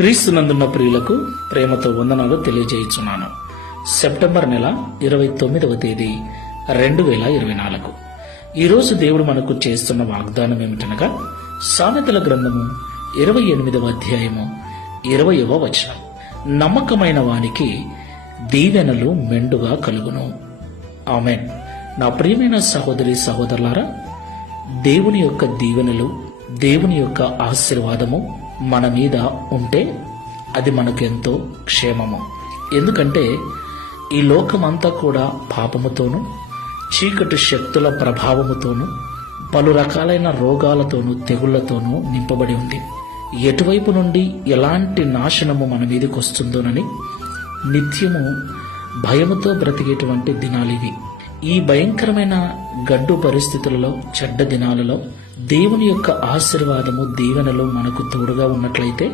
క్రీస్తునందున్న ప్రియులకు ప్రేమతో వందనాలు తెలియజేయుచున్నాను. సెప్టెంబర్ నెల 29వ తేదీ 2024. ఈరోజు దేవుడు మనకు చేస్తున్న వాగ్దానం ఏమిటనగా సామెతల గ్రంథము 28వ అధ్యాయము 20వ వచనం. నమ్మకమైన వానికి దీవెనలు మెండుగా కలుగును. ఆమేన్. నా ప్రియమైన సహోదరి సహోదరులారా, దేవుని యొక్క దీవెనలు, దేవుని యొక్క ఆశీర్వాదము మన మీద ఉంటే అది మనకెంతో క్షేమము. ఎందుకంటే ఈ లోకమంతా కూడా పాపముతోనూ చీకటి శక్తుల ప్రభావముతోనూ పలు రకాలైన రోగాలతోనూ తెగుళ్లతోనూ నింపబడి ఉంది. ఎటువైపు నుండి ఎలాంటి నాశనము మన మీదకి వస్తుందోనని నిత్యము భయముతో బ్రతికేటువంటి దినాలివి. ఈ భయంకరమైన గడ్డు పరిస్థితులలో, చెడ్డ దినాలలో దేవుని యొక్క ఆశీర్వాదము, దీవెనలు మనకు తోడుగా ఉన్నట్లయితే